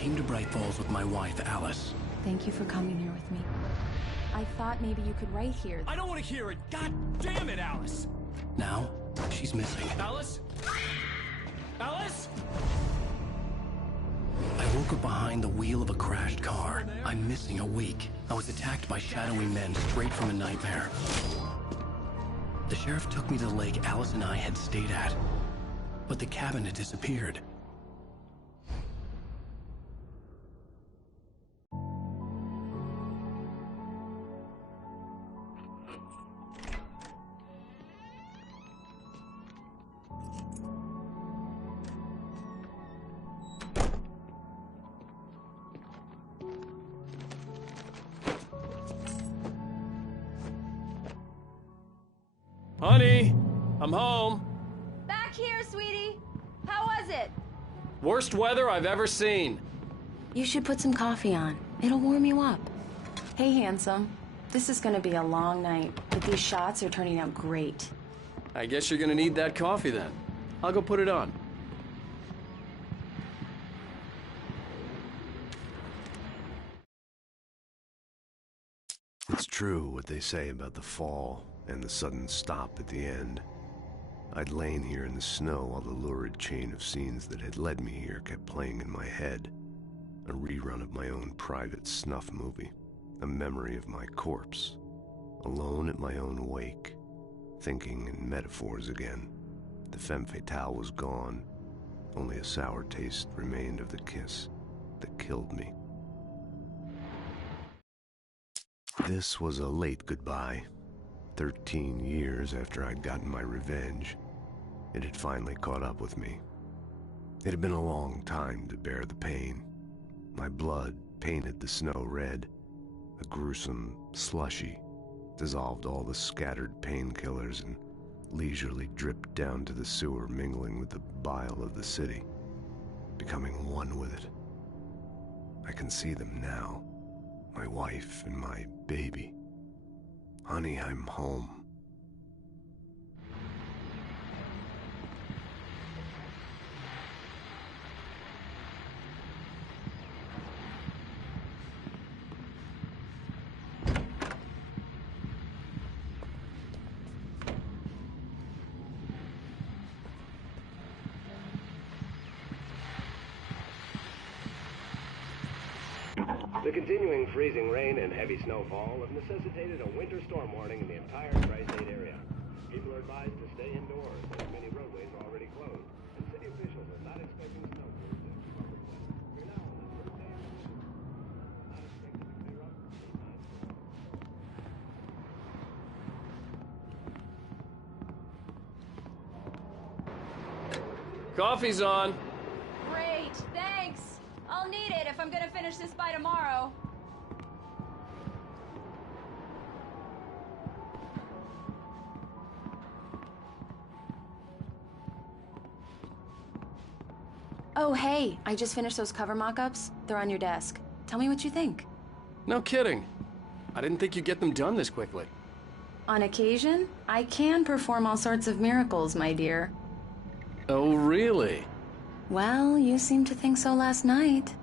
came to Bright Falls with my wife, Alice. Thank you for coming here with me. I thought maybe you could write here. I don't want to hear it! God damn it, Alice! Now, she's missing. Alice? Alice? I woke up behind the wheel of a crashed car. I'm missing a week. I was attacked by shadowy men straight from a nightmare. The sheriff took me to the lake Alice and I had stayed at, but the cabin had disappeared. Honey, I'm home. Back here, sweetie. How was it? Worst weather I've ever seen. You should put some coffee on. It'll warm you up. Hey, handsome. This is gonna be a long night, but these shots are turning out great. I guess you're gonna need that coffee then. I'll go put it on. It's true what they say about the fall and the sudden stop at the end. I'd lain here in the snow while the lurid chain of scenes that had led me here kept playing in my head. A rerun of my own private snuff movie. A memory of my corpse. Alone at my own wake. Thinking in metaphors again. The femme fatale was gone. Only a sour taste remained of the kiss that killed me. This was a late goodbye. 13 years after I'd gotten my revenge, it had finally caught up with me. It had been a long time to bear the pain. My blood painted the snow red. A gruesome slushy dissolved all the scattered painkillers and leisurely dripped down to the sewer, mingling with the bile of the city, becoming one with it. I can see them now. My wife and my baby. Honey, I'm home. The continuing freezing rain and heavy snowfall have necessitated a winter storm warning in the entire tri-state area. People are advised to stay indoors as many roadways are already closed, and city officials are not expecting snow to keep up with weather. For now, on this first day of the not expected to clear up anytime. Coffee's on. Great, thanks. I'll need it if I'm gonna finish this by tomorrow. Oh, hey, I just finished those cover mock-ups. They're on your desk. Tell me what you think. No kidding. I didn't think you'd get them done this quickly. On occasion, I can perform all sorts of miracles, my dear. Oh, really? Well, you seemed to think so last night.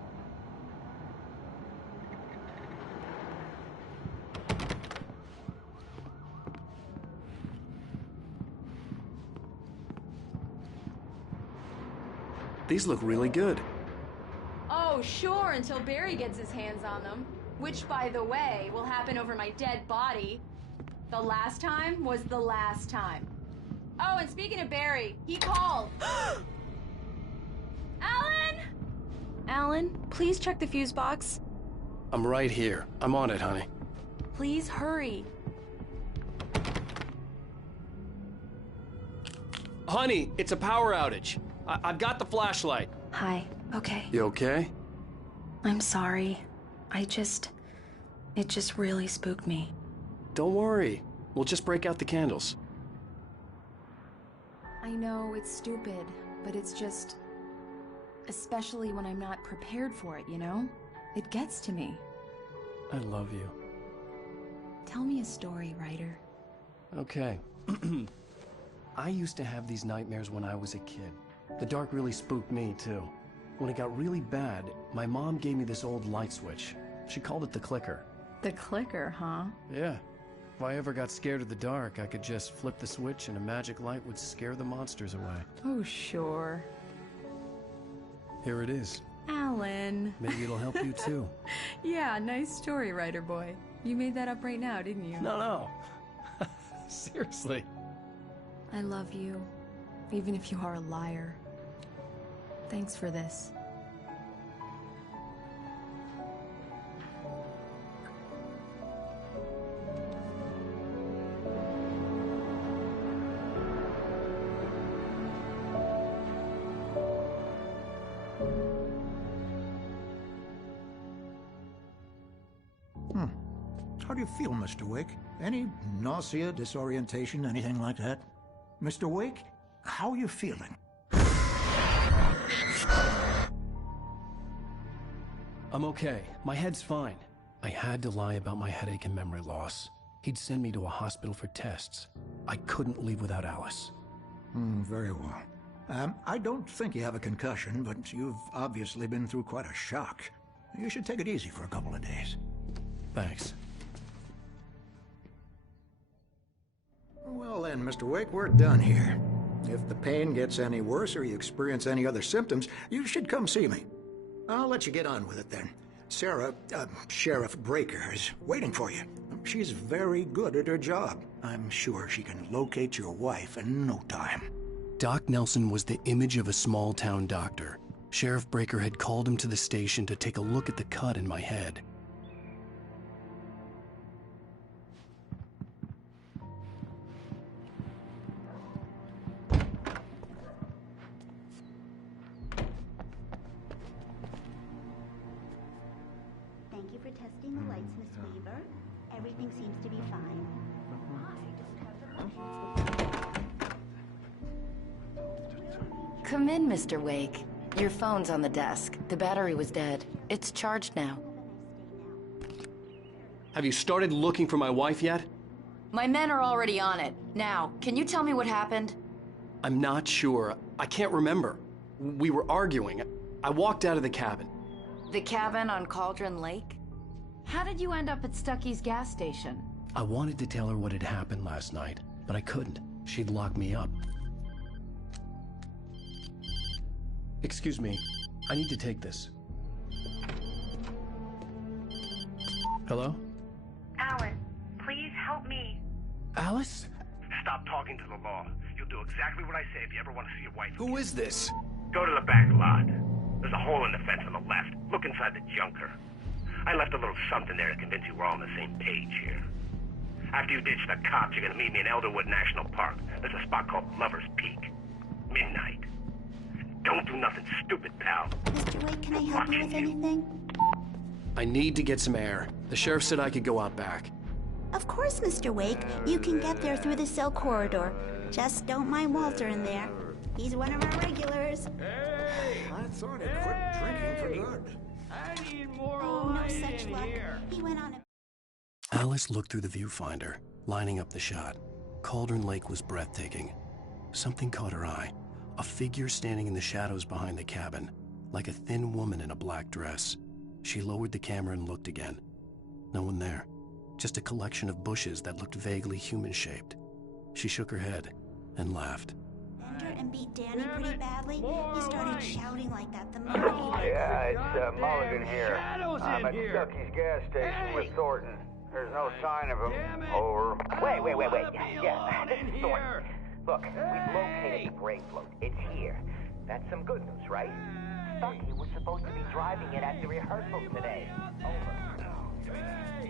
These look really good. Oh, sure, until Barry gets his hands on them. Which, by the way, will happen over my dead body. The last time was the last time. Oh, and speaking of Barry, he called. Alan! Alan, please check the fuse box. I'm right here. I'm on it, honey. Please hurry. Honey, it's a power outage. I've got the flashlight. Hi, okay. You okay? I'm sorry. It just really spooked me. Don't worry. We'll just break out the candles. I know it's stupid, but it's just... especially when I'm not prepared for it, you know? It gets to me. I love you. Tell me a story, writer. Okay. I used to have these nightmares when I was a kid. The dark really spooked me, too. When it got really bad, my mom gave me this old light switch. She called it the clicker. The clicker, huh? Yeah. If I ever got scared of the dark, I could just flip the switch and a magic light would scare the monsters away. Oh, sure. Here it is. Alan. Maybe it'll help you too. Yeah, nice story, writer boy. You made that up right now, didn't you? No. Seriously. I love you, even if you are a liar. Thanks for this. How do you feel, Mr. Wake? Any nausea, disorientation, anything like that? Mr. Wake, how are you feeling? I'm okay. My head's fine. I had to lie about my headache and memory loss. He'd send me to a hospital for tests. I couldn't leave without Alice. Very well. I don't think you have a concussion, but you've obviously been through quite a shock. You should take it easy for a couple of days. Thanks. Well then, Mr. Wake, we're done here. If the pain gets any worse or you experience any other symptoms, you should come see me. I'll let you get on with it then. Sarah, Sheriff Breaker, is waiting for you. She's very good at her job. I'm sure she can locate your wife in no time. Doc Nelson was the image of a small-town doctor. Sheriff Breaker had called him to the station to take a look at the cut in my head. Thank you for testing the lights, Miss Weaver. Everything seems to be fine. Come in, Mr. Wake. Your phone's on the desk. The battery was dead. It's charged now. Have you started looking for my wife yet? My men are already on it. Now, can you tell me what happened? I'm not sure. I can't remember. We were arguing. I walked out of the cabin. The cabin on Cauldron Lake? How did you end up at Stucky's gas station? I wanted to tell her what had happened last night, but I couldn't. She'd lock me up. Excuse me. I need to take this. Hello? Alan, please help me. Alice? Stop talking to the law. You'll do exactly what I say if you ever want to see your wife. Who is this? Go to the back lot. There's a hole in the fence on the left. Look inside the junker. I left a little something there to convince you we're all on the same page here. After you ditch the cops, you're gonna meet me in Elderwood National Park. There's a spot called Lover's Peak. Midnight. Don't do nothing stupid, pal. Mr. Wake, can I help you with anything? I need to get some air. The sheriff said I could go out back. Of course, Mr. Wake. You can get there through the cell corridor. Just don't mind Walter in there. He's one of our regulars. I thought he'd quit drinking for good. I need more Oh, no light such in luck. here. He went on a... Alice looked through the viewfinder, lining up the shot. Cauldron Lake was breathtaking. Something caught her eye. A figure standing in the shadows behind the cabin, like a thin woman in a black dress. She lowered the camera and looked again. No one there. Just a collection of bushes that looked vaguely human-shaped. She shook her head and laughed. and beat Danny pretty badly. He started shouting like that the moment he... Yeah, it's Mulligan here. I'm at Stucky's gas station with Thornton. There's no sign of him. Over. Wait. Yeah, this is Thornton. Look, we've located the brake float. It's here. That's some good news, right? Stucky was supposed to be driving it at the rehearsal today. Over.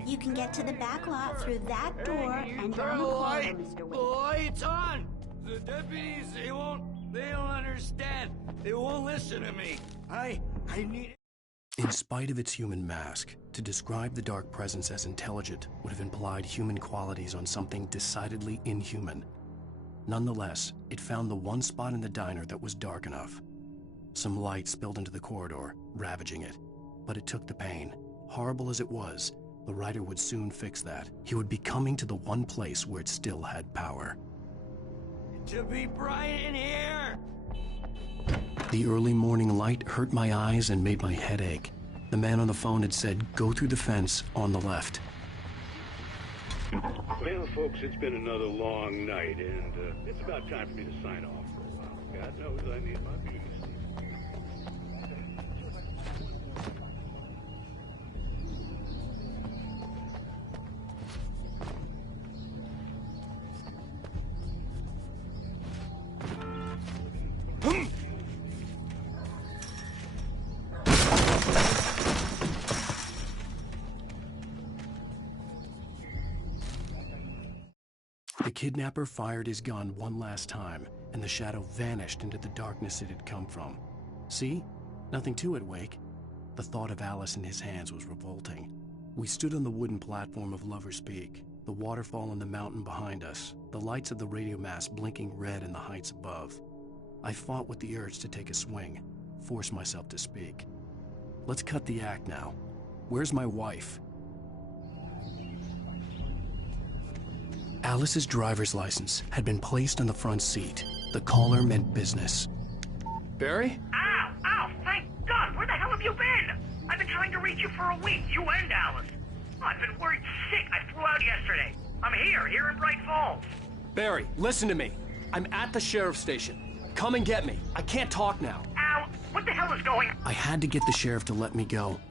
You can get to the back lot through that door and down the corridor, Mr. Wake. The light's on! The deputies, they don't understand. They won't listen to me. I need... In spite of its human mask, to describe the dark presence as intelligent would have implied human qualities on something decidedly inhuman. Nonetheless, it found the one spot in the diner that was dark enough. Some light spilled into the corridor, ravaging it. But it took the pain. Horrible as it was, the writer would soon fix that. He would be coming to the one place where it still had power. To be bright in here! The early morning light hurt my eyes and made my head ache. The man on the phone had said, go through the fence on the left. Well, folks, it's been another long night, and it's about time for me to sign off for a while. God knows I need my beauty sleep. The kidnapper fired his gun one last time, and the shadow vanished into the darkness it had come from. See? Nothing to it, Wake. The thought of Alice in his hands was revolting. We stood on the wooden platform of Lover's Peak, the waterfall on the mountain behind us, the lights of the radio mast blinking red in the heights above. I fought with the urge to take a swing, force myself to speak. Let's cut the act now. Where's my wife? Alice's driver's license had been placed on the front seat. The caller meant business. Barry? Ow! Ow! Thank God! Where the hell have you been? I've been trying to reach you for a week, you and Alice. I've been worried sick. I flew out yesterday. I'm here in Bright Falls. Barry, listen to me. I'm at the sheriff's station. Come and get me. I can't talk now. Ow! What the hell is going on? I had to get the sheriff to let me go.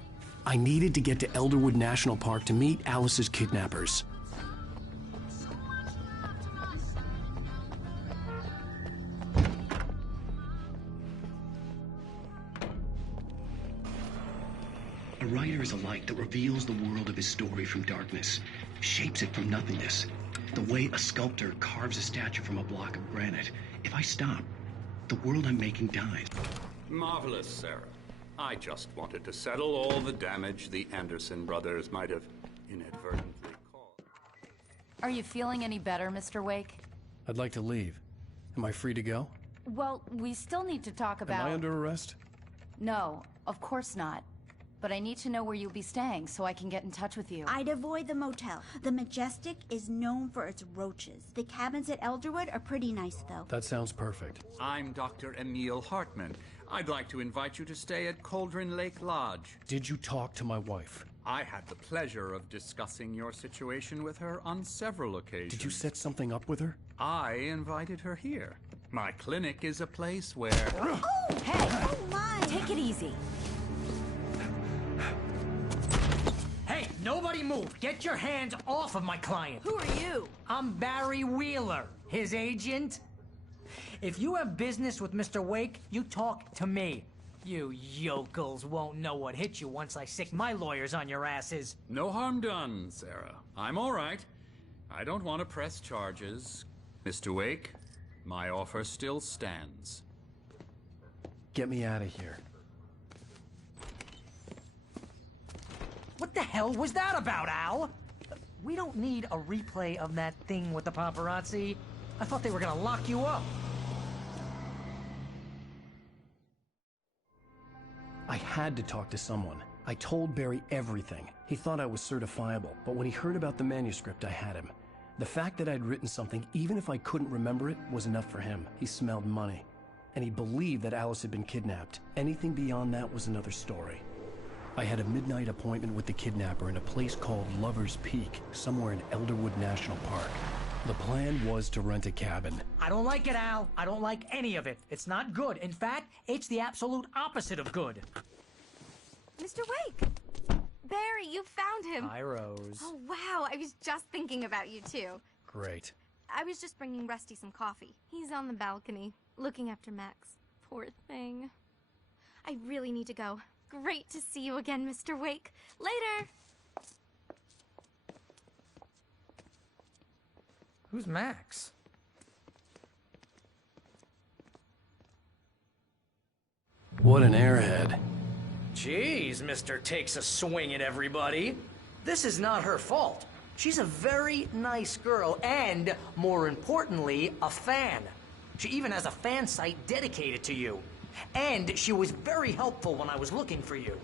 I needed to get to Elderwood National Park to meet Alice's kidnappers. A writer is a light that reveals the world of his story from darkness, shapes it from nothingness. The way a sculptor carves a statue from a block of granite. If I stop, the world I'm making dies. Marvelous, Sarah. I just wanted to settle all the damage the Anderson brothers might have inadvertently caused. Are you feeling any better, Mr. Wake? I'd like to leave. Am I free to go? Well, we still need to talk about... Am I under arrest? No, of course not. But I need to know where you'll be staying so I can get in touch with you. I'd avoid the motel. The Majestic is known for its roaches. The cabins at Elderwood are pretty nice, though. That sounds perfect. I'm Dr. Emil Hartman. I'd like to invite you to stay at Cauldron Lake Lodge. Did you talk to my wife? I had the pleasure of discussing your situation with her on several occasions. Did you set something up with her? I invited her here. My clinic is a place where... Oh, hey! Oh, my! Take it easy. Hey, nobody move! Get your hands off of my client! Who are you? I'm Barry Wheeler, his agent. If you have business with Mr. Wake, you talk to me. You yokels won't know what hit you once I sick my lawyers on your asses. No harm done, Sarah. I'm all right. I don't want to press charges. Mr. Wake, my offer still stands. Get me out of here. What the hell was that about, Al? We don't need a replay of that thing with the paparazzi. I thought they were gonna lock you up. I had to talk to someone. I told Barry everything. He thought I was certifiable, but when he heard about the manuscript, I had him. The fact that I'd written something, even if I couldn't remember it, was enough for him. He smelled money. And he believed that Alice had been kidnapped. Anything beyond that was another story. I had a midnight appointment with the kidnapper in a place called Lover's Peak, somewhere in Elderwood National Park. The plan was to rent a cabin. I don't like it, Al. I don't like any of it. It's not good. In fact, it's the absolute opposite of good. Mr. Wake! Barry, you found him! Hi, Rose. Oh, wow. I was just thinking about you, too. Great. I was just bringing Rusty some coffee. He's on the balcony, looking after Max. Poor thing. I really need to go. Great to see you again, Mr. Wake. Later! Who's Max? What an airhead. Jeez, Mr. Takes a swing at everybody. This is not her fault. She's a very nice girl and, more importantly, a fan. She even has a fan site dedicated to you. And she was very helpful when I was looking for you.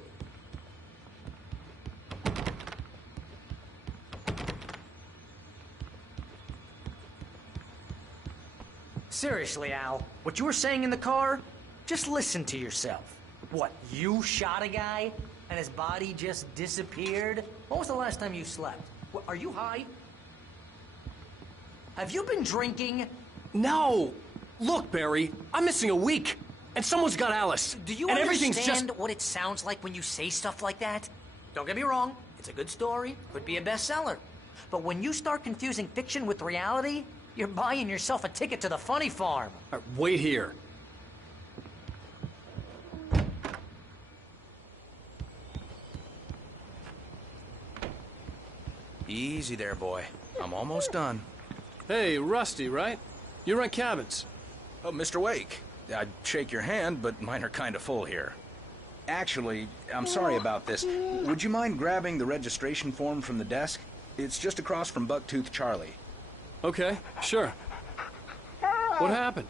Seriously, Al, what you were saying in the car, just listen to yourself. What, you shot a guy and his body just disappeared? When was the last time you slept? What, are you high? Have you been drinking? No! Look, Barry, I'm missing a week, and someone's got Alice. Do you and understand what it sounds like when you say stuff like that? Don't get me wrong, it's a good story, could be a bestseller. But when you start confusing fiction with reality, you're buying yourself a ticket to the funny farm. Wait here. Easy there, boy. I'm almost done. Hey, Rusty, right? You rent cabins. Oh, Mr. Wake. I'd shake your hand, but mine are kind of full here. Actually, I'm sorry about this. Would you mind grabbing the registration form from the desk? It's just across from Bucktooth Charlie. Okay, sure. What happened?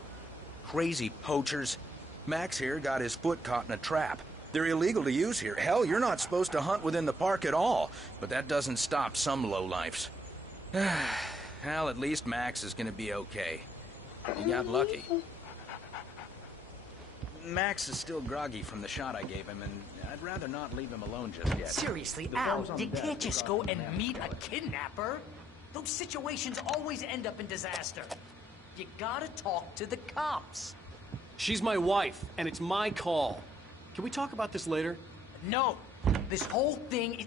Crazy poachers. Max here got his foot caught in a trap. They're illegal to use here. Hell, you're not supposed to hunt within the park at all. But that doesn't stop some lowlifes. Well, at least Max is gonna be okay. He got lucky. Max is still groggy from the shot I gave him, and I'd rather not leave him alone just yet. Seriously, Al, you can't just go and meet a kidnapper. Those situations always end up in disaster. You gotta talk to the cops. She's my wife, and it's my call. Can we talk about this later? No. This whole thing is...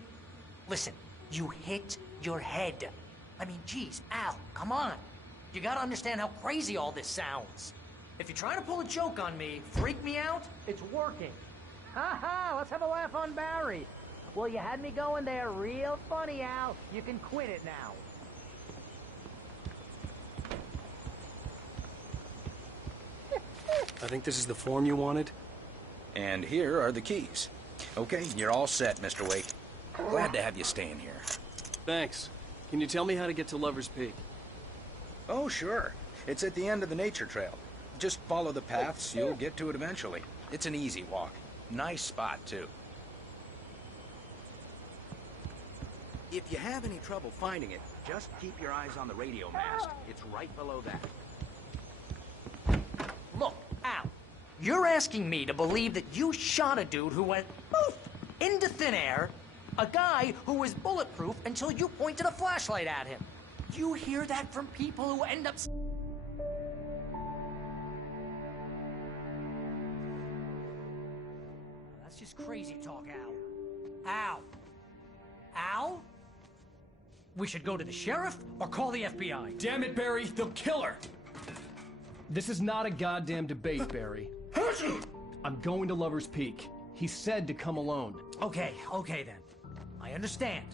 Listen, you hit your head. I mean, geez, Al, come on. You gotta understand how crazy all this sounds. If you're trying to pull a joke on me, freak me out, it's working. Ha ha, let's have a laugh on Barry. Well, you had me going there real funny, Al. You can quit it now. I think this is the form you wanted. And here are the keys. Okay, you're all set, Mr. Wake. Glad to have you staying here. Thanks. Can you tell me how to get to Lover's Peak? Oh, sure. It's at the end of the nature trail. Just follow the paths, you'll get to it eventually. It's an easy walk. Nice spot, too. If you have any trouble finding it, just keep your eyes on the radio mast. It's right below that. Look, Al, you're asking me to believe that you shot a dude who went poof into thin air, a guy who was bulletproof until you pointed a flashlight at him. You hear that from people who end up... That's just crazy talk, Al. Al? Al? We should go to the sheriff or call the FBI. Damn it, Barry, they'll kill her! This is not a goddamn debate, Barry. I'm going to Lover's Peak. He said to come alone. Okay then. I understand.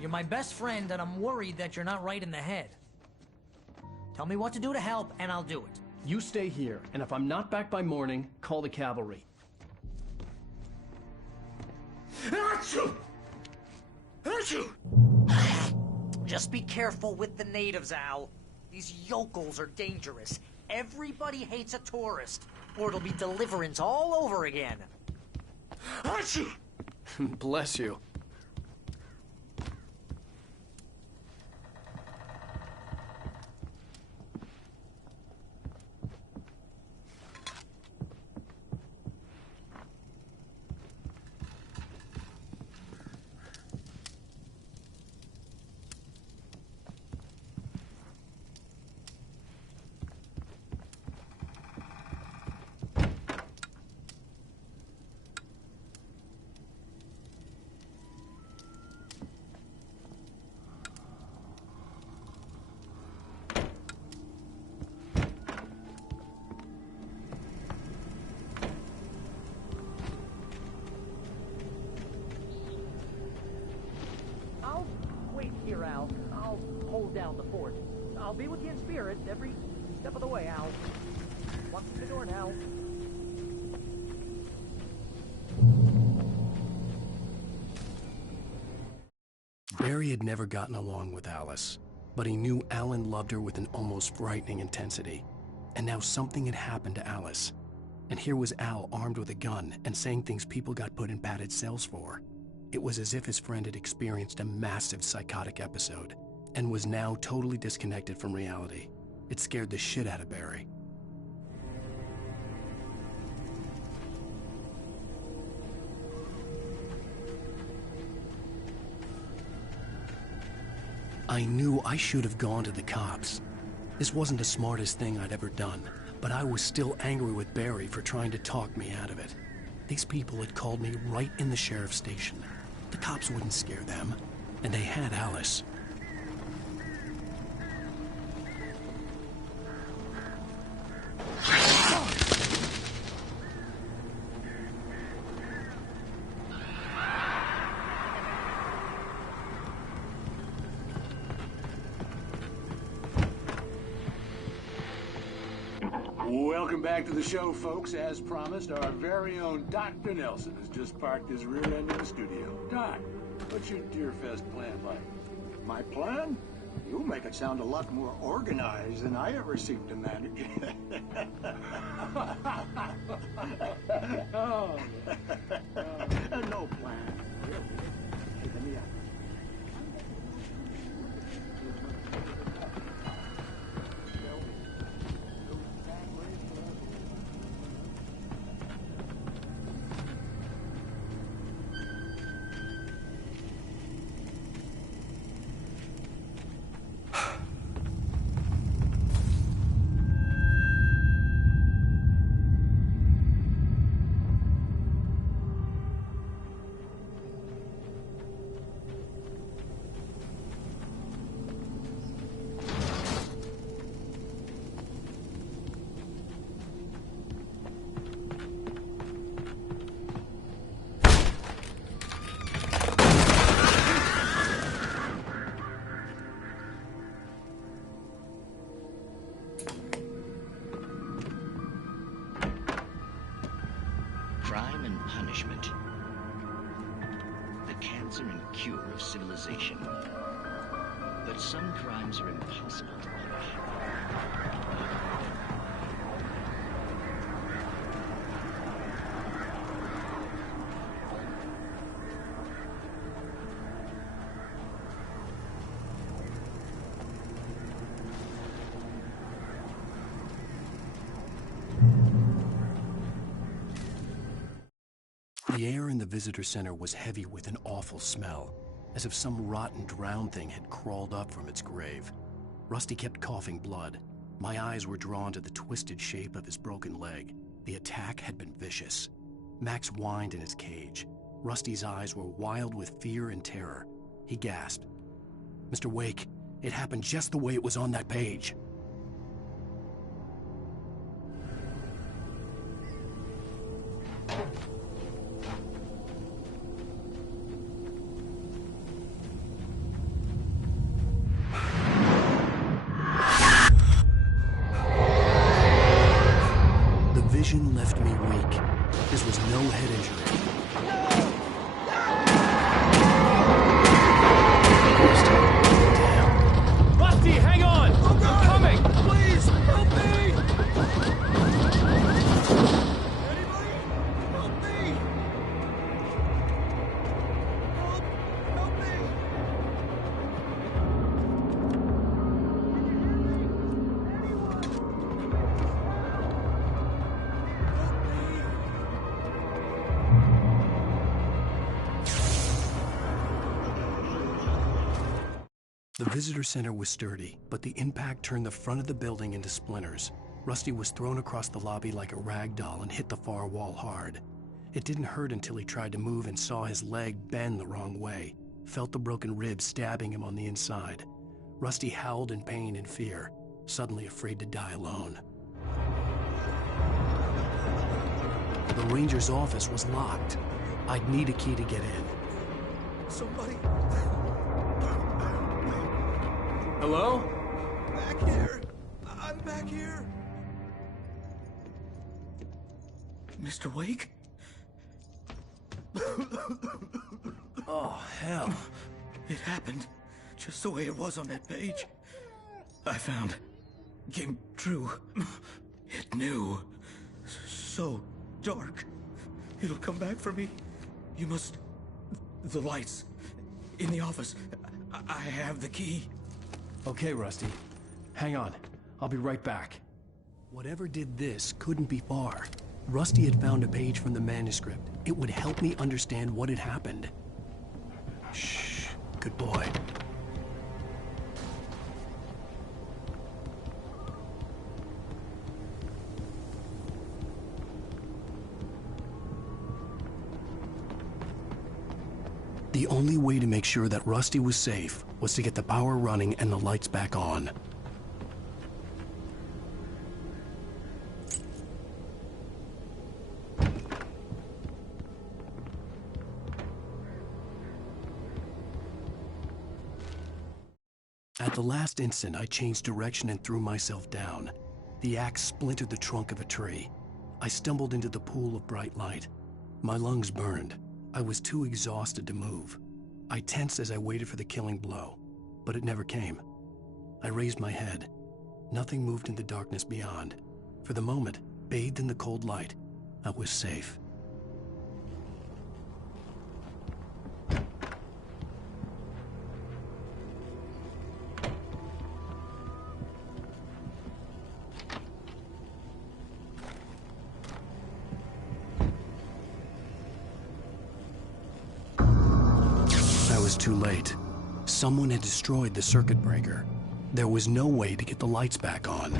You're my best friend, and I'm worried that you're not right in the head. Tell me what to do to help, and I'll do it. You stay here, and if I'm not back by morning, call the cavalry. Just be careful with the natives, Al. These yokels are dangerous. Everybody hates a tourist, or it'll be Deliverance all over again. Bless you. I'll wait here, Al. I'll hold down the fort. I'll be with you in spirit every step of the way, Al. Walk through the door now. Barry had never gotten along with Alice, but he knew Alan loved her with an almost frightening intensity. And now something had happened to Alice. And here was Al armed with a gun and saying things people got put in padded cells for. It was as if his friend had experienced a massive psychotic episode and was now totally disconnected from reality. It scared the shit out of Barry. I knew I should have gone to the cops. This wasn't the smartest thing I'd ever done, but I was still angry with Barry for trying to talk me out of it. These people had called me right in the sheriff's station. The cops wouldn't scare them, and they had Alice. Welcome back to the show, folks. As promised, our very own Dr. Nelson has just parked his rear end in the studio. Doc, what's your Deerfest plan like? My plan? You make it sound a lot more organized than I ever seem to manage. Oh. No plan. Really. Hey, let me out. Crime and punishment. The cancer and cure of civilization. But some crimes are impossible to punish. The air in the visitor center was heavy with an awful smell, as if some rotten drowned thing had crawled up from its grave. Rusty kept coughing blood. My eyes were drawn to the twisted shape of his broken leg. The attack had been vicious. Max whined in his cage. Rusty's eyes were wild with fear and terror. He gasped. "Mr. Wake, it happened just the way it was on that page." Vision left me weak. This was no head injury. Damn. Rusty, hang on! I'm coming! Please, help me! Anybody? Help me! Help me! The visitor center was sturdy, but the impact turned the front of the building into splinters. Rusty was thrown across the lobby like a rag doll and hit the far wall hard. It didn't hurt until he tried to move and saw his leg bend the wrong way, felt the broken ribs stabbing him on the inside. Rusty howled in pain and fear, suddenly afraid to die alone. The ranger's office was locked. I'd need a key to get in. Somebody... Hello? Back here! I'm back here! Mr. Wake? Oh, hell. It happened just the way it was on that page. I found. Came true. It knew. So dark. It'll come back for me. You must... The lights. In the office. I have the key. Okay, Rusty. Hang on. I'll be right back. Whatever did this couldn't be far. Rusty had found a page from the manuscript. It would help me understand what had happened. Shh. Good boy. The only way to make sure that Rusty was safe was to get the power running and the lights back on. At the last instant, I changed direction and threw myself down. The axe splintered the trunk of a tree. I stumbled into the pool of bright light. My lungs burned. I was too exhausted to move. I tensed as I waited for the killing blow, but it never came. I raised my head. Nothing moved in the darkness beyond. For the moment, bathed in the cold light, I was safe. Too late. Someone had destroyed the circuit breaker. There was no way to get the lights back on.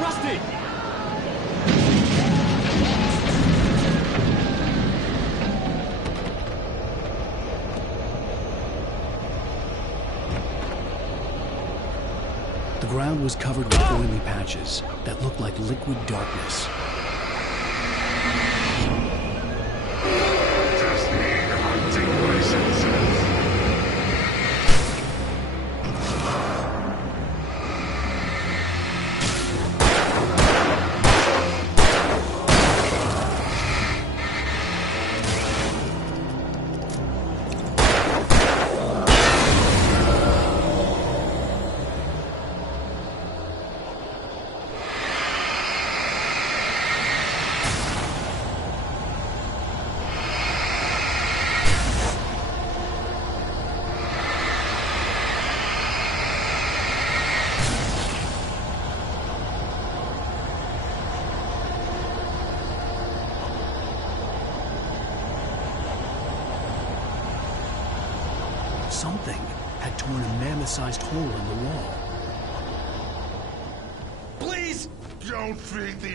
Rusty! The ground was covered with oily patches that looked like liquid darkness. Something had torn a mammoth-sized hole in the wall. Please! Don't feed the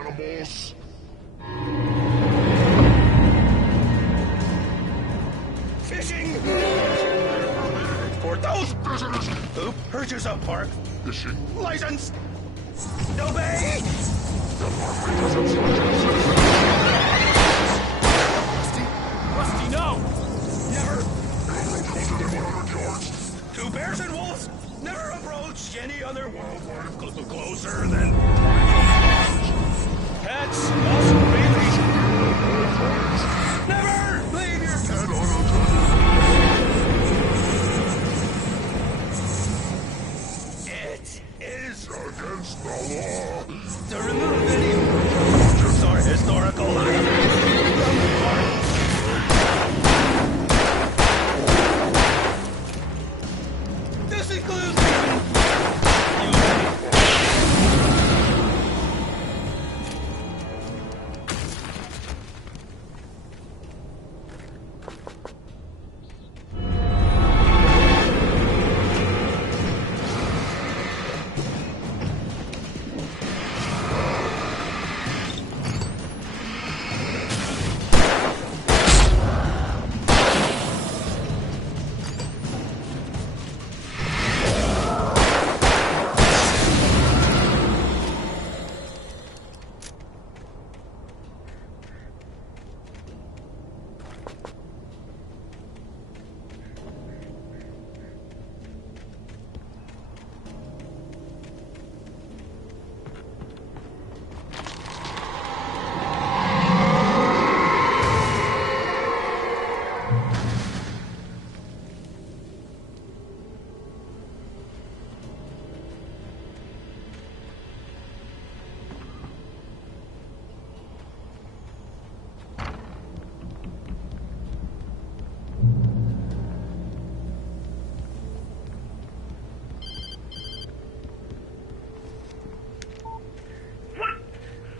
animals! Fishing! For those visitors who heard yourself, Park. Fishing. License! Obey! Rusty, no! Never! Two bears and wolves never approach any other wildlife closer than... Pets must really... Never leave your pet It is against the law to remove any historical items from the park. This includes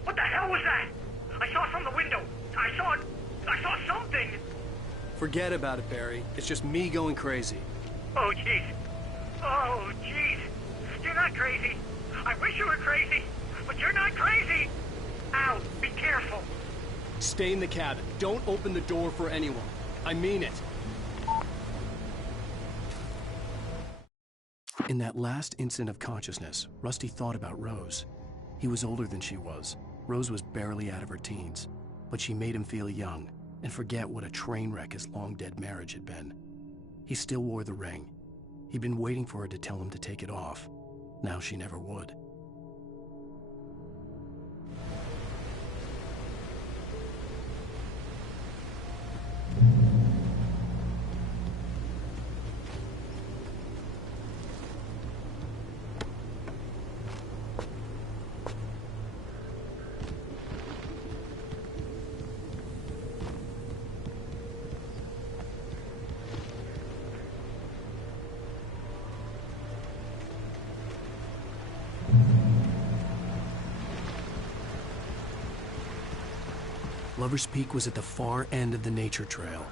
What the hell was that? I saw from the window. I saw something. Forget about it, Barry. It's just me going crazy. Oh, jeez. Oh, jeez. You're not crazy. I wish you were crazy, but you're not crazy. Stay in the cabin. Don't open the door for anyone. I mean it. In that last instant of consciousness, Rusty thought about Rose. He was older than she was. Rose was barely out of her teens, but she made him feel young and forget what a train wreck his long-dead marriage had been. He still wore the ring. He'd been waiting for her to tell him to take it off. Now she never would. Lover's Peak was at the far end of the nature trail.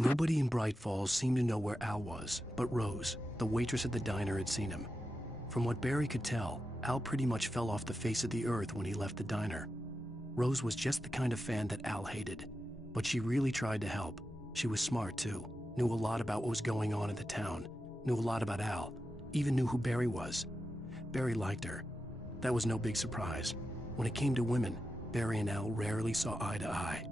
Nobody in Bright Falls seemed to know where Al was, but Rose, the waitress at the diner, had seen him. From what Barry could tell, Al pretty much fell off the face of the earth when he left the diner. Rose was just the kind of fan that Al hated, but she really tried to help. She was smart too, knew a lot about what was going on in the town, knew a lot about Al, even knew who Barry was. Barry liked her. That was no big surprise. When it came to women, Barry and Al rarely saw eye to eye.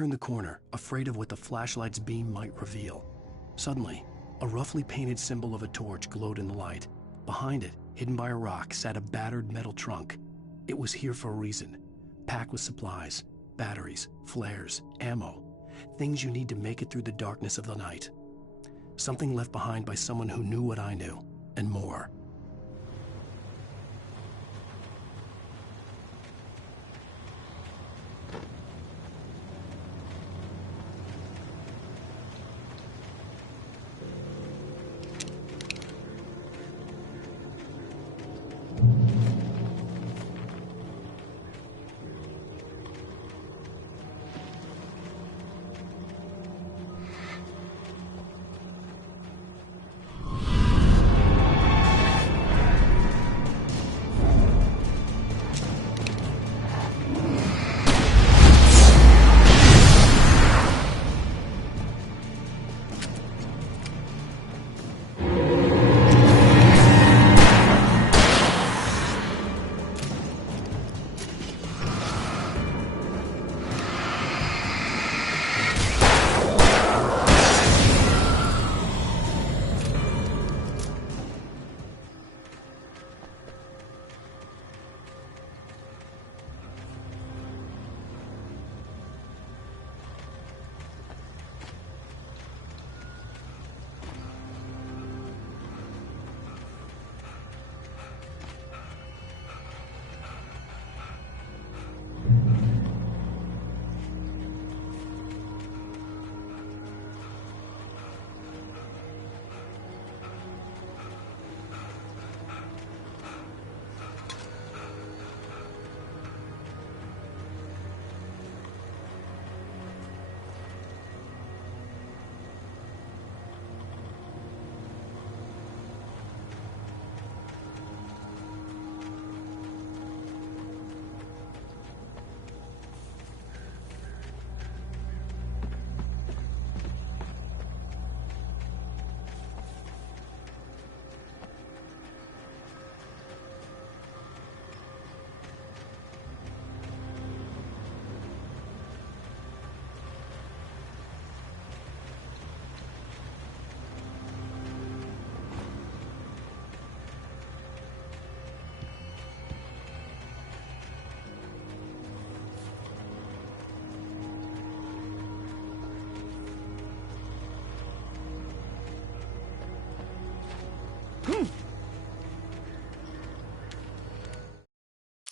turned the corner, afraid of what the flashlight's beam might reveal. Suddenly, a roughly painted symbol of a torch glowed in the light. Behind it, hidden by a rock, sat a battered metal trunk. It was here for a reason, packed with supplies, batteries, flares, ammo, things you need to make it through the darkness of the night. Something left behind by someone who knew what I knew, and more.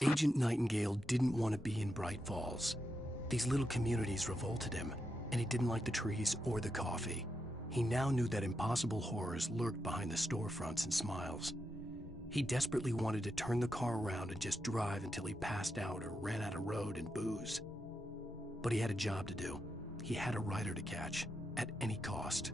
Agent Nightingale didn't want to be in Bright Falls. These little communities revolted him, and he didn't like the trees or the coffee. He now knew that impossible horrors lurked behind the storefronts and smiles. He desperately wanted to turn the car around and just drive until he passed out or ran out of road and booze. But he had a job to do. He had a rider to catch, at any cost.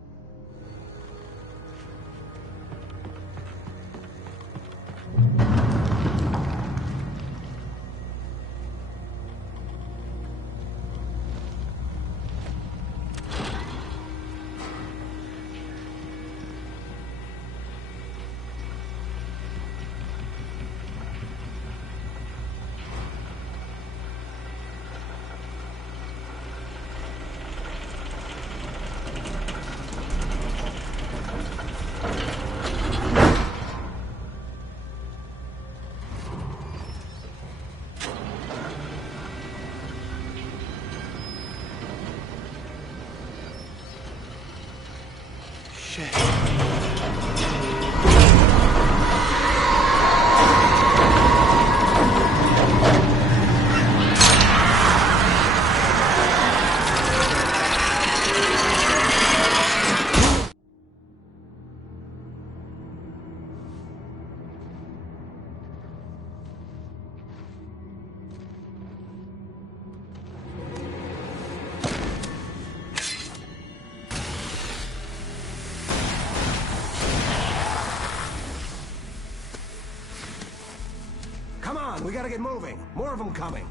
We gotta get moving. More of them coming.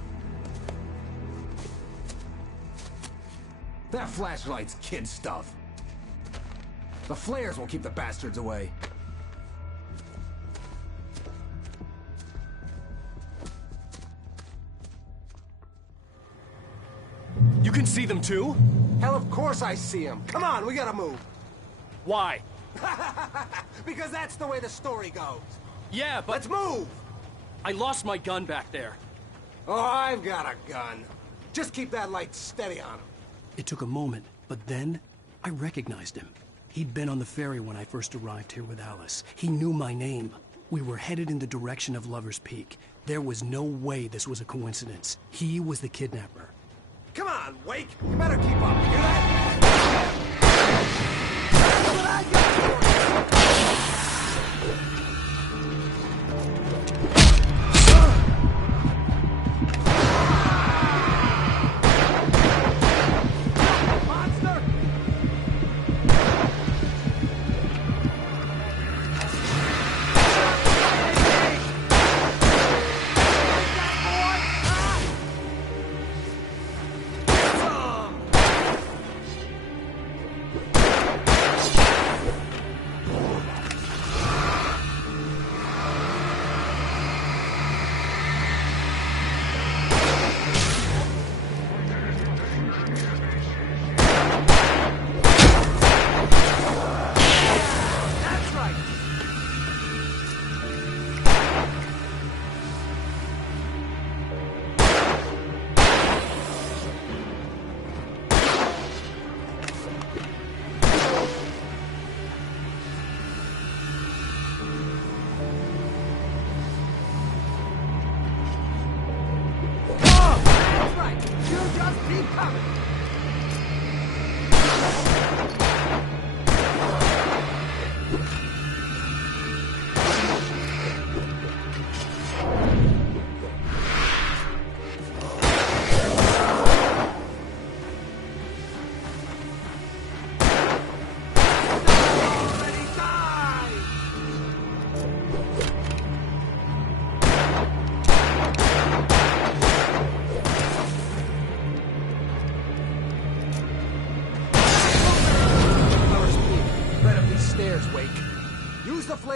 That flashlight's kid stuff. The flares will keep the bastards away. You can see them too? Hell, of course I see them. Come on, we gotta move. Why? Because that's the way the story goes. Yeah, but... Let's move! I lost my gun back there. Oh, I've got a gun. Just keep that light steady on him. It took a moment, but then I recognized him. He'd been on the ferry when I first arrived here with Alice. He knew my name. We were headed in the direction of Lover's Peak. There was no way this was a coincidence. He was the kidnapper. Come on, Wake! You better keep up, you hear that? That's what I got for you!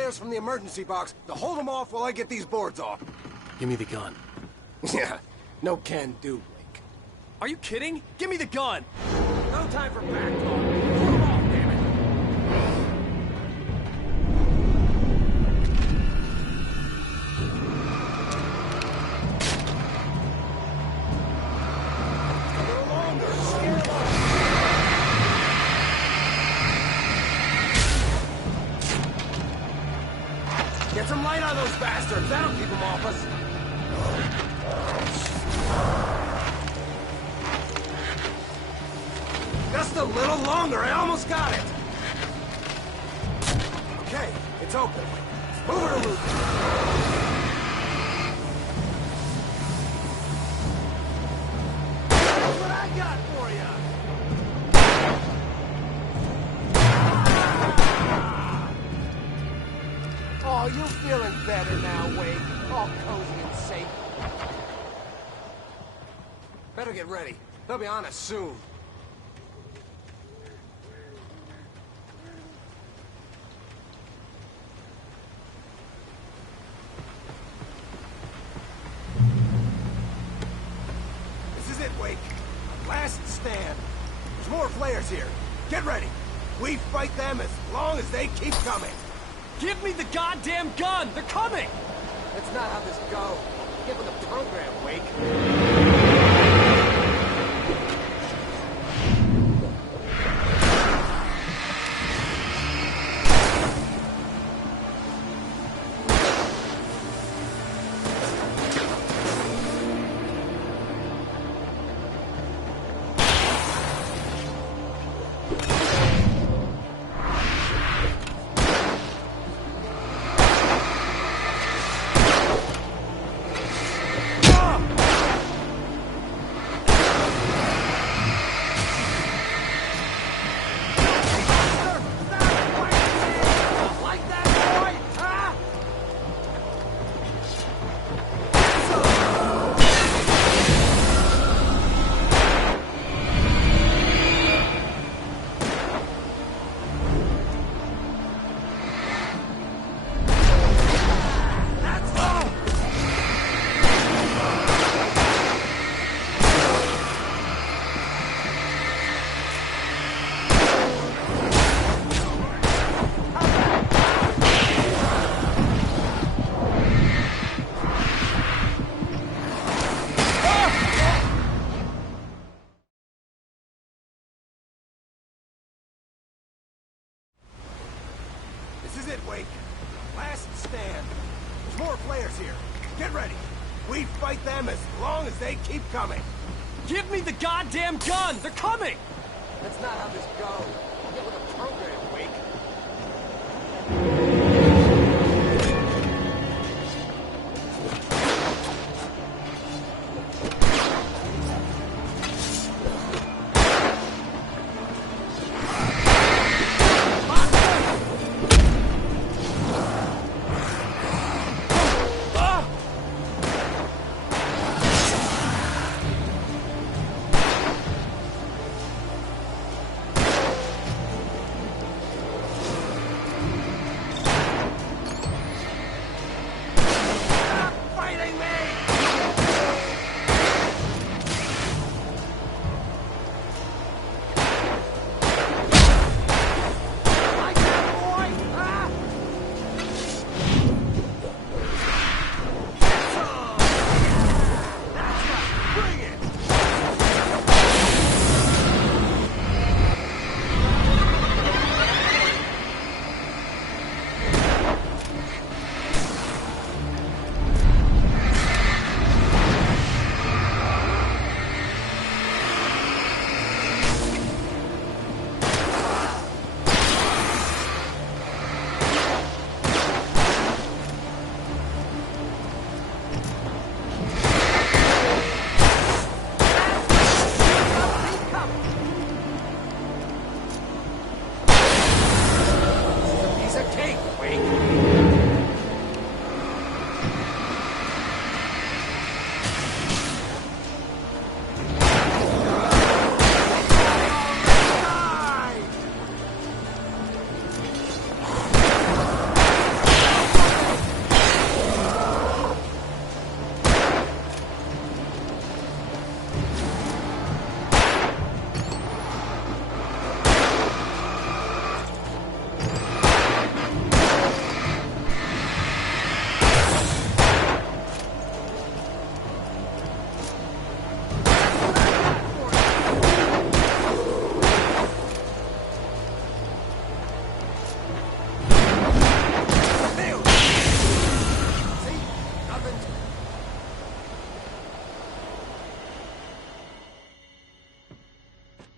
From the emergency box to hold them off while I get these boards off. Give me the gun. Yeah, no can do, Wake. Are you kidding? Give me the gun! No time for back talk. Hold them off, damn it. A little longer. Scare them off. Get some light on those bastards. That'll keep them off us. Just a little longer. I almost got it. Okay, it's open. Move it or lose it. That's what I got for you. Oh, you feeling better now, Wake? All cozy and safe. Better get ready. They'll be on us soon. This is it, Wake. Last stand. There's more flares here. Get ready. We fight them as long as they keep coming. Give me the goddamn gun! They're coming! That's not how this goes. Get with the program, Wake. Wake. Last stand. There's more flares here. Get ready. We fight them as long as they keep coming. Give me the goddamn gun! They're coming! That's not how this goes. Get with the program, Wake.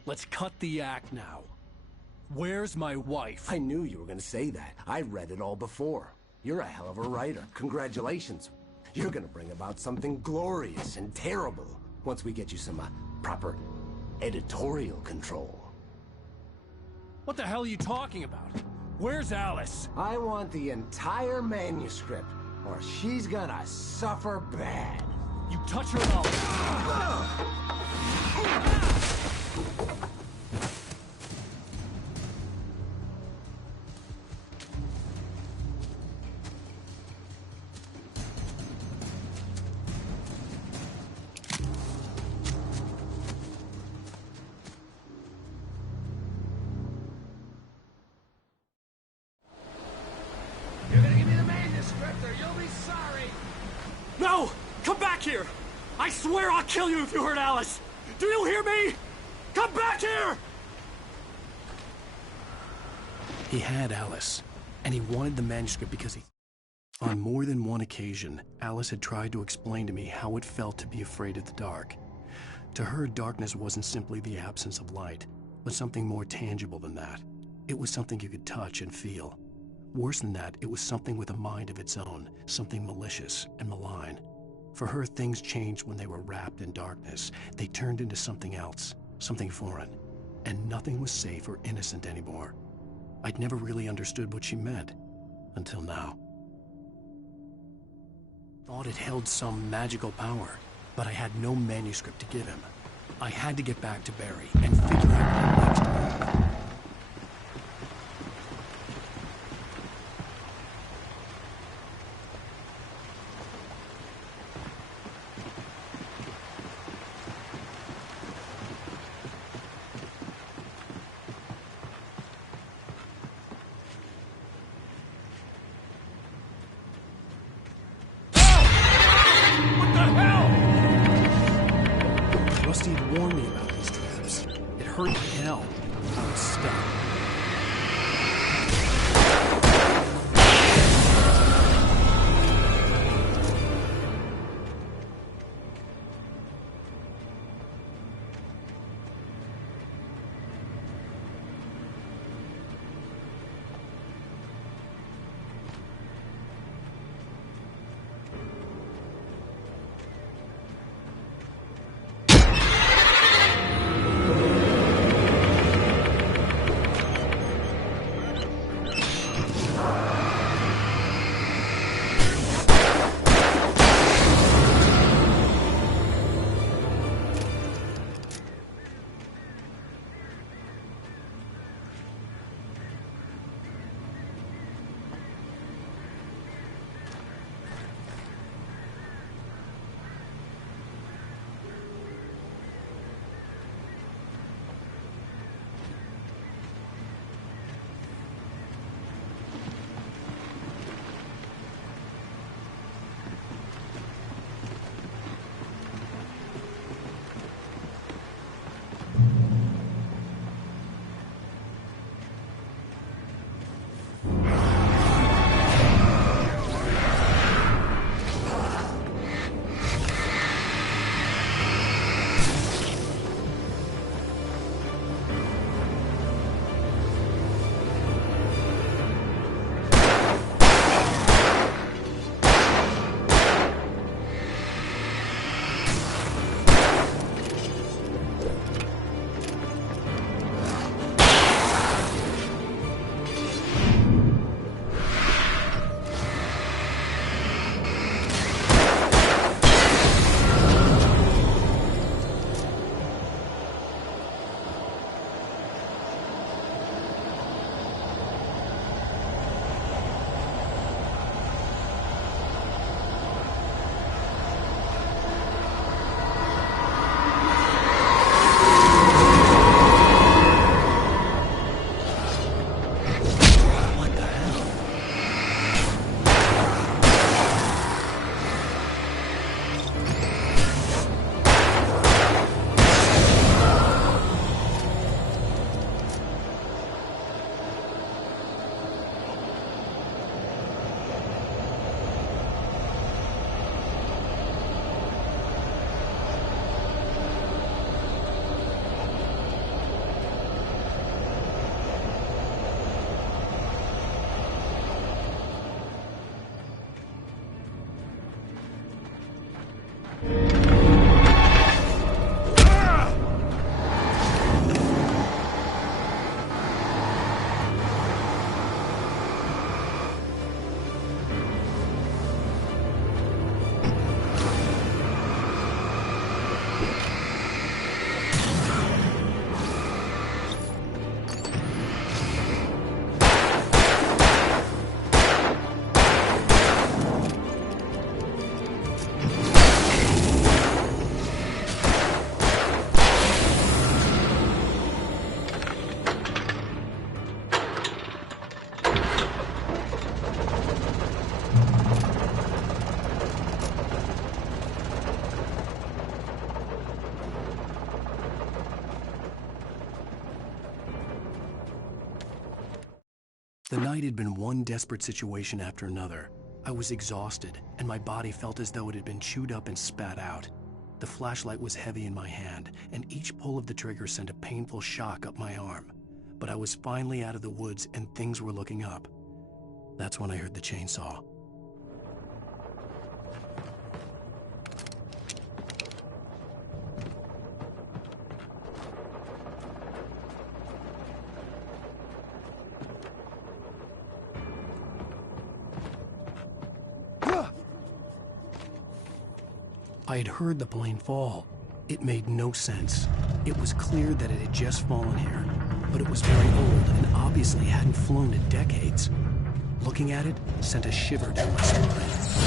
Let's cut the act now. Where's my wife? I knew you were gonna say that. I read it all before. You're a hell of a writer. Congratulations. You're gonna bring about something glorious and terrible once we get you some proper editorial control. What the hell are you talking about? Where's Alice? I want the entire manuscript, or she's gonna suffer bad. You touch her and You're gonna give me the manuscript or you'll be sorry. No! Come back here! I swear I'll kill you if you hurt Alice! Do you hear me? Come back here! He had Alice, and he wanted the manuscript because he... On more than one occasion, Alice had tried to explain to me how it felt to be afraid of the dark. To her, darkness wasn't simply the absence of light, but something more tangible than that. It was something you could touch and feel. Worse than that, it was something with a mind of its own, something malicious and malign. For her, things changed when they were wrapped in darkness. They turned into something else, something foreign, and nothing was safe or innocent anymore. I'd never really understood what she meant, until now. Thought it held some magical power, but I had no manuscript to give him. I had to get back to Barry and figure out my next move. Rusty had warned me about these traps. It hurt like hell. I was The night had been one desperate situation after another. I was exhausted, and my body felt as though it had been chewed up and spat out. The flashlight was heavy in my hand, and each pull of the trigger sent a painful shock up my arm. But I was finally out of the woods, and things were looking up. That's when I heard the chainsaw. I had heard the plane fall. It made no sense. It was clear that it had just fallen here, but it was very old and obviously hadn't flown in decades. Looking at it sent a shiver down my spine.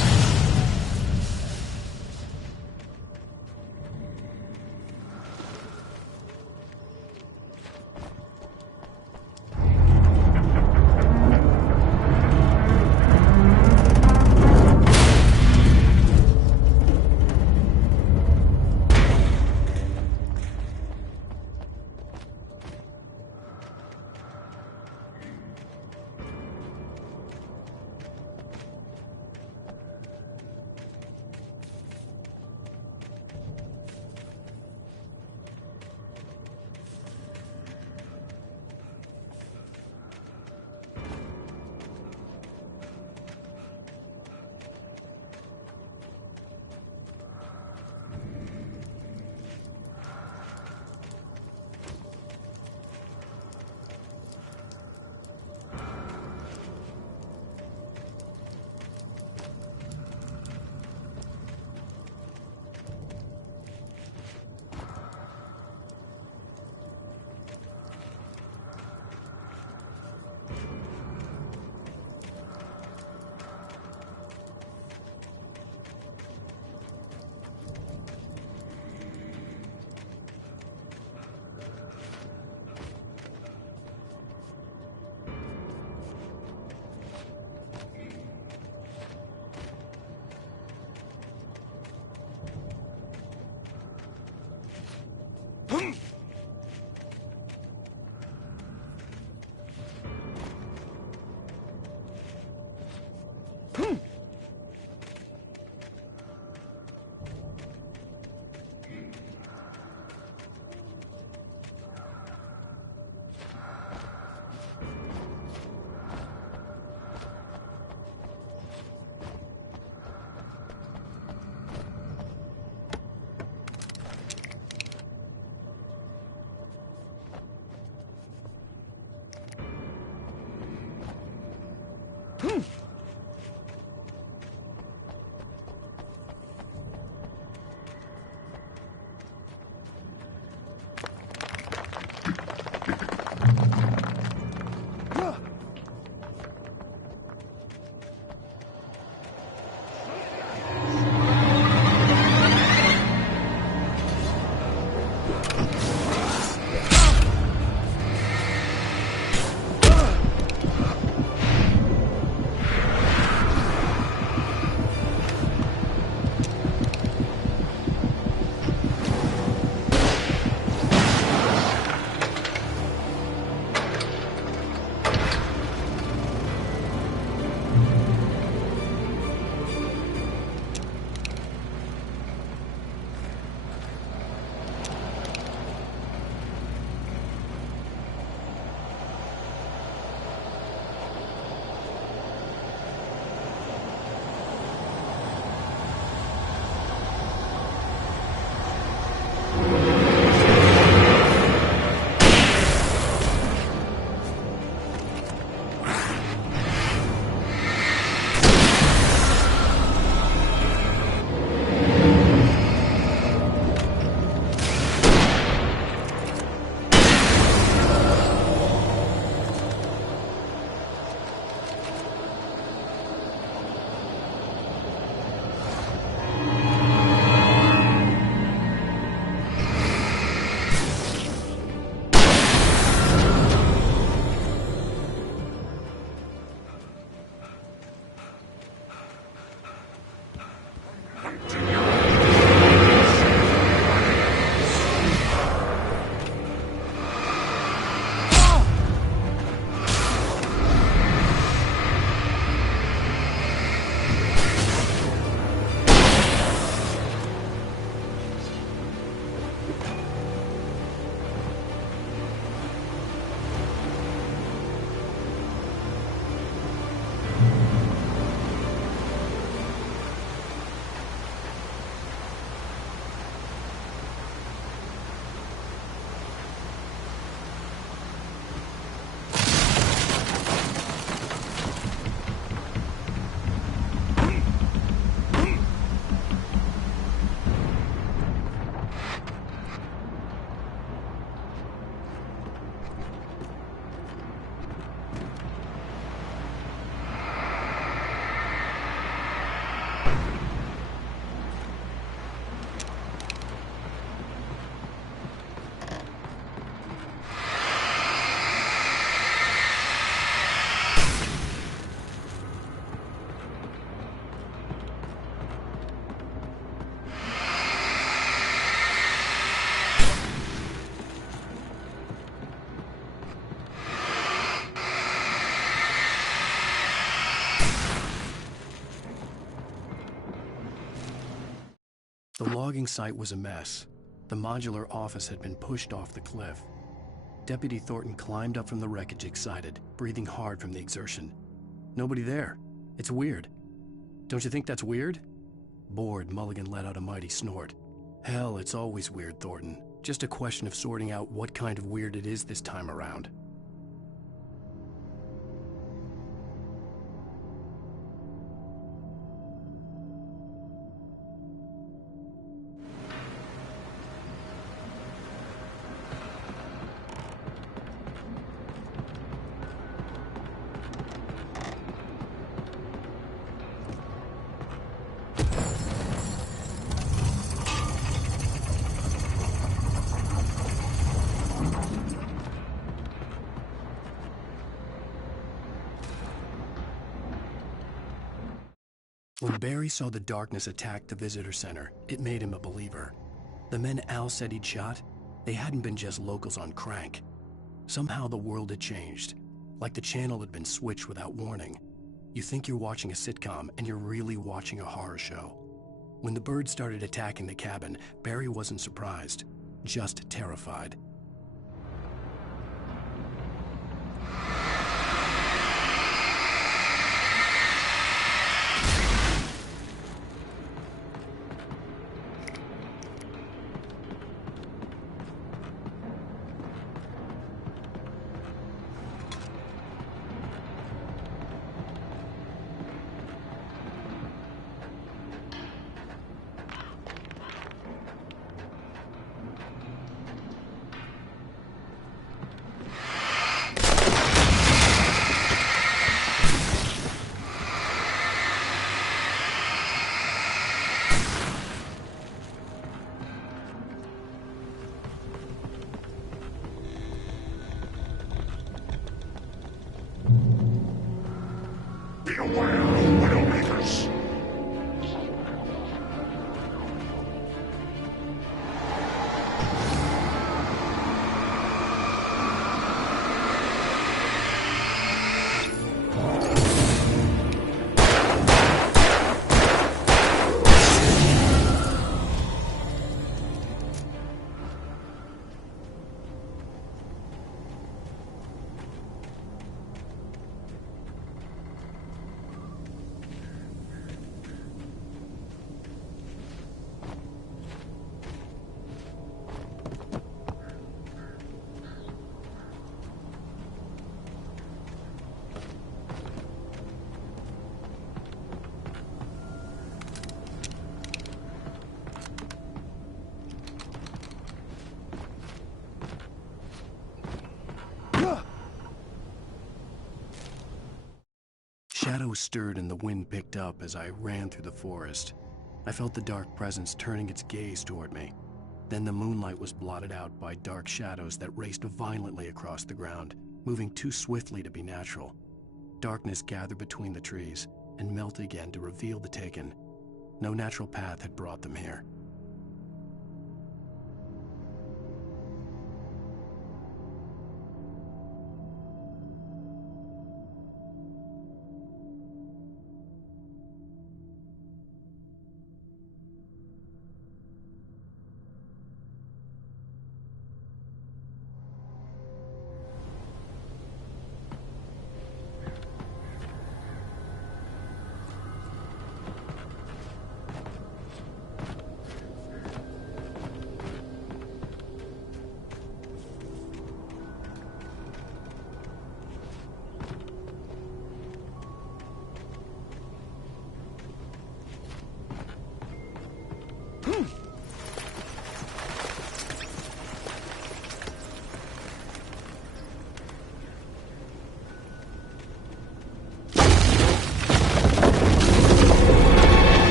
logging site was a mess. The modular office had been pushed off the cliff. Deputy Thornton climbed up from the wreckage excited, breathing hard from the exertion. Nobody there. It's weird. Don't you think that's weird? Bored, Mulligan let out a mighty snort. Hell, it's always weird, Thornton. Just a question of sorting out what kind of weird it is this time around. When Barry saw the darkness attack the visitor center, it made him a believer. The men Al said he'd shot, they hadn't been just locals on crank. Somehow the world had changed, like the channel had been switched without warning. You think you're watching a sitcom, and you're really watching a horror show. When the birds started attacking the cabin, Barry wasn't surprised, just terrified. Shadows stirred and the wind picked up as I ran through the forest. I felt the dark presence turning its gaze toward me. Then the moonlight was blotted out by dark shadows that raced violently across the ground, moving too swiftly to be natural. Darkness gathered between the trees and melted again to reveal the Taken. No natural path had brought them here.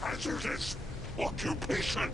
hazardous occupation.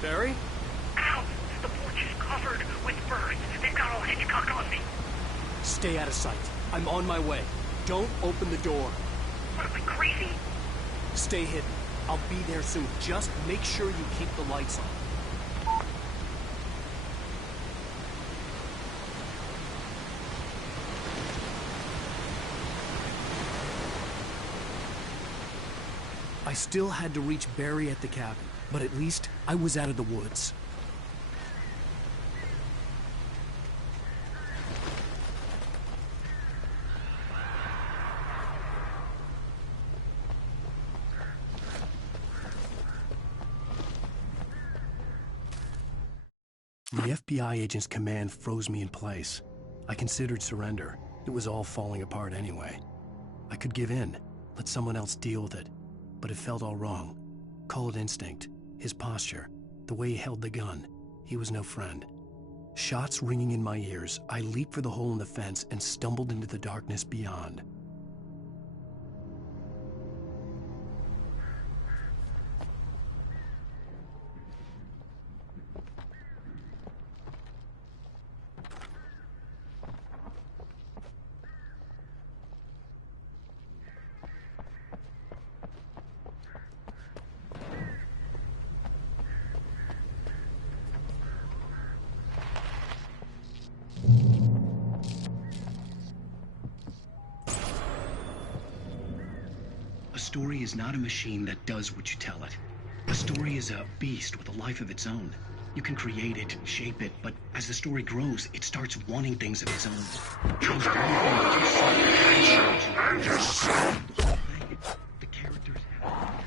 Barry? Ow! The porch is covered with birds. They've got all Hitchcock on me. Stay out of sight. I'm on my way. Don't open the door. What, am I crazy? Stay hidden. I'll be there soon. Just make sure you keep the lights on. I still had to reach Barry at the cabin, but at least I was out of the woods. The FBI agent's command froze me in place. I considered surrender. It was all falling apart anyway. I could give in, let someone else deal with it, but it felt all wrong. Call it instinct, his posture, the way he held the gun. He was no friend. Shots ringing in my ears, I leaped for the hole in the fence and stumbled into the darkness beyond. A story is not a machine that does what you tell it. A story is a beast with a life of its own. You can create it, shape it, but as the story grows, it starts wanting things of its own. Those one thing that you see, the whole thing. The characters have...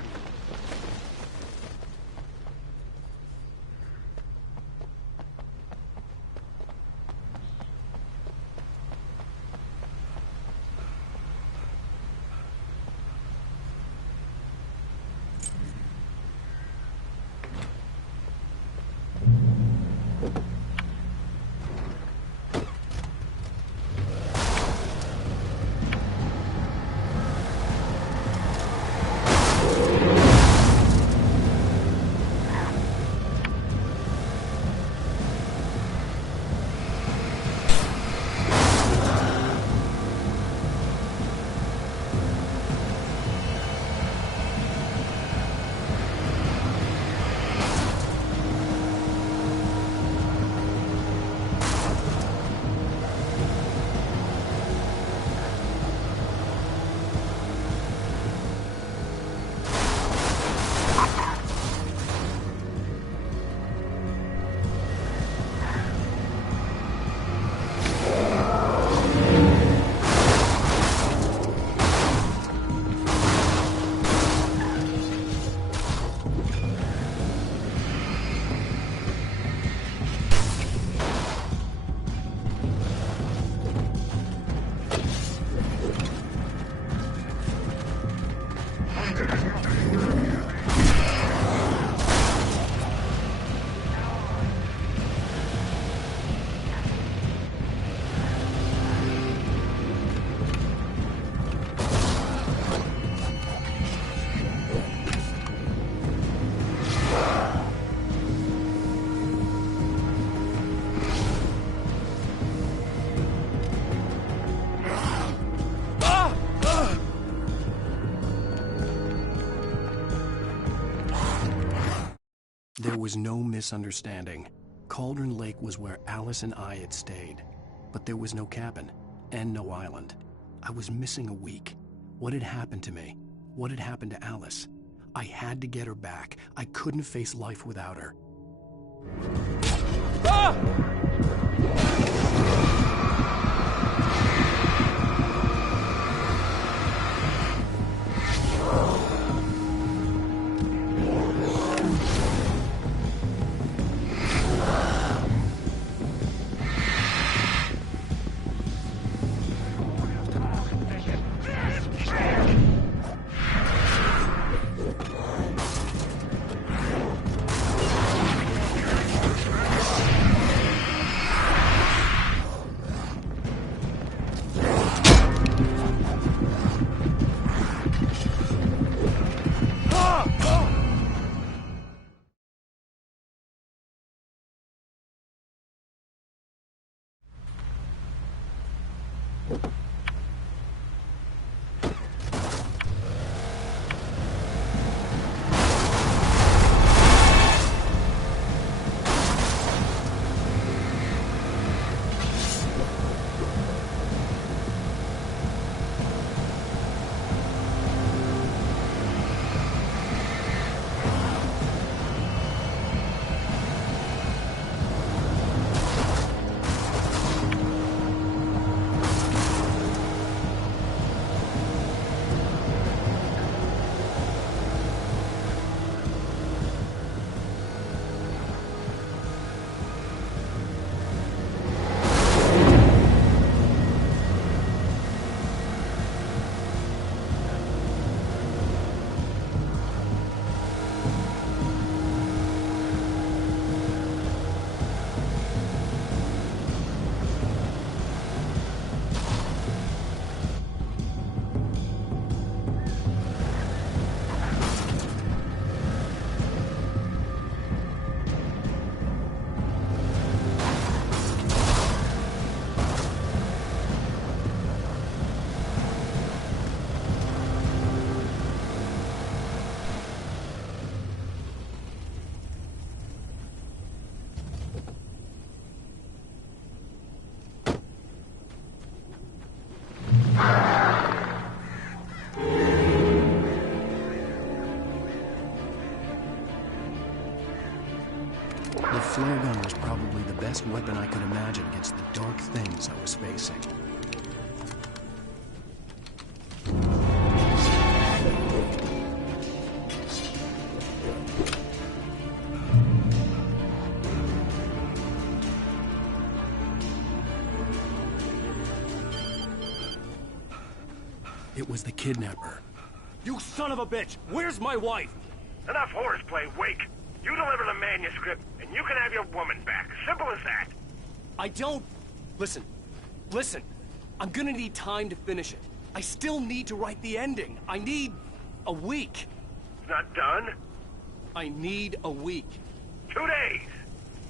was no misunderstanding. Cauldron Lake was where Alice and I had stayed, but there was no cabin and no island. I was missing a week. What had happened to me? What had happened to Alice? I had to get her back. I couldn't face life without her. Ah! The flare gun was probably the best weapon I could imagine against the dark things I was facing. It was the kidnapper. You son of a bitch! Where's my wife? Enough horseplay, Wake. You deliver the manuscript, and you can have your woman back. Simple as that. I don't... Listen. I'm gonna need time to finish it. I still need to write the ending. I need a week. It's not done? I need a week. 2 days.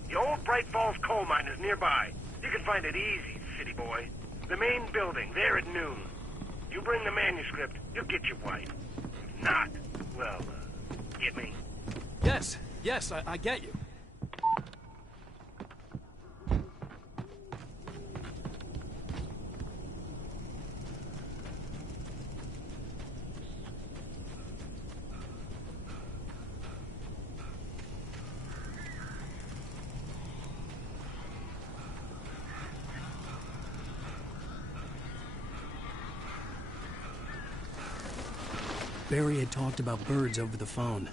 The old Bright Falls coal mine is nearby. You can find it easy, city boy. The main building, there at noon. You bring the manuscript, you'll get your wife. If not, well, get me. Yes, I get you. Barry had talked about birds over the phone.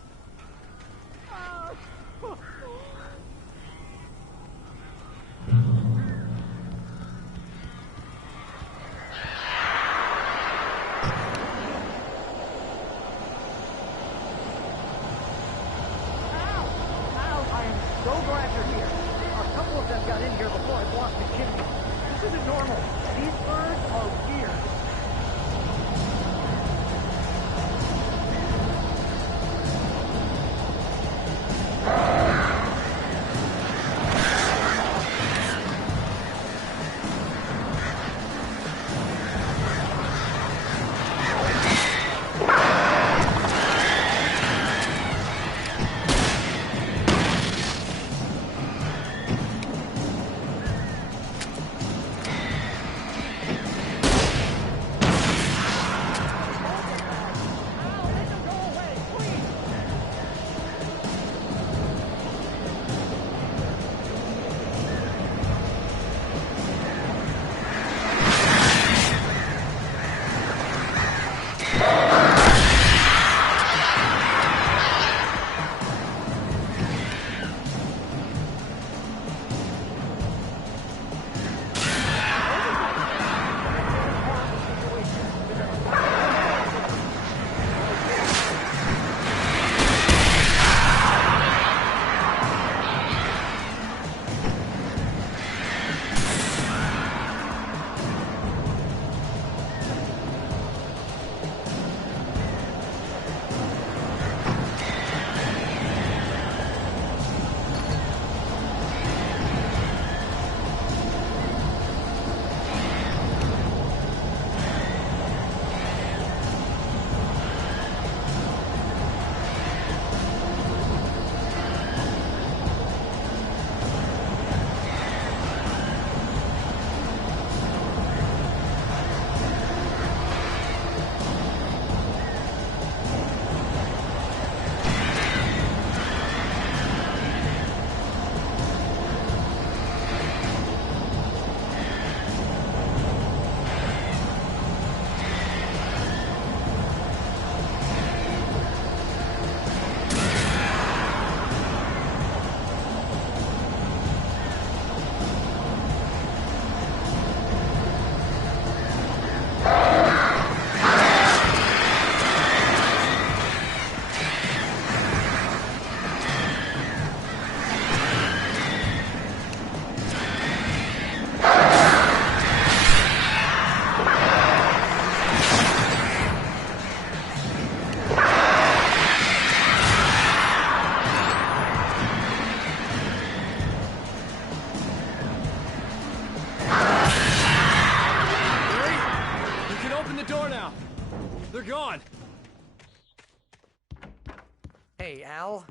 Hey, Al.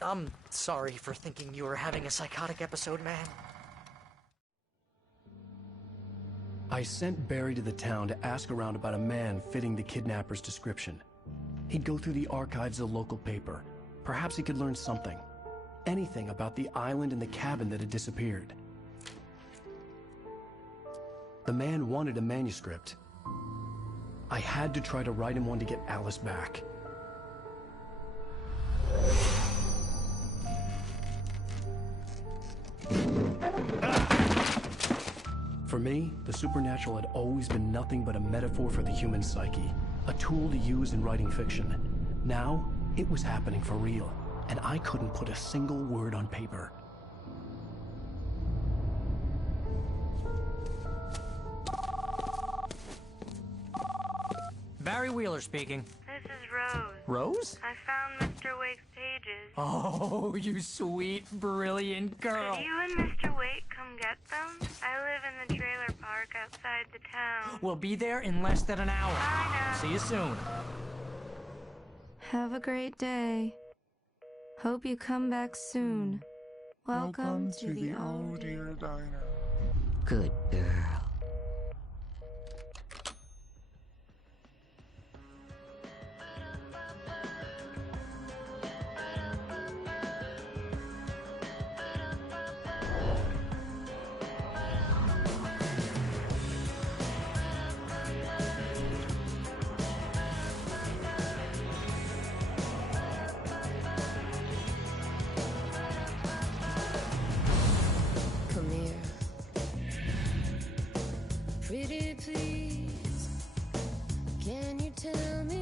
I'm sorry for thinking you were having a psychotic episode, man. I sent Barry to the town to ask around about a man fitting the kidnapper's description. He'd go through the archives of the local paper. Perhaps he could learn something. Anything about the island and the cabin that had disappeared. The man wanted a manuscript. I had to try to write him one to get Alice back. For me, the supernatural had always been nothing but a metaphor for the human psyche, a tool to use in writing fiction. Now, it was happening for real, and I couldn't put a single word on paper. Barry Wheeler speaking. This is Rose. Rose? I found Mr. Wake's pages. Oh, you sweet, brilliant girl. Could you and Mr. Wake come get them? I live in the trailer park outside the town. We'll be there in less than an hour. Bye now. See you soon. Have a great day. Hope you come back soon. Welcome to the Oh Dear Diner. Good girl. Come here. Pretty please, can you tell me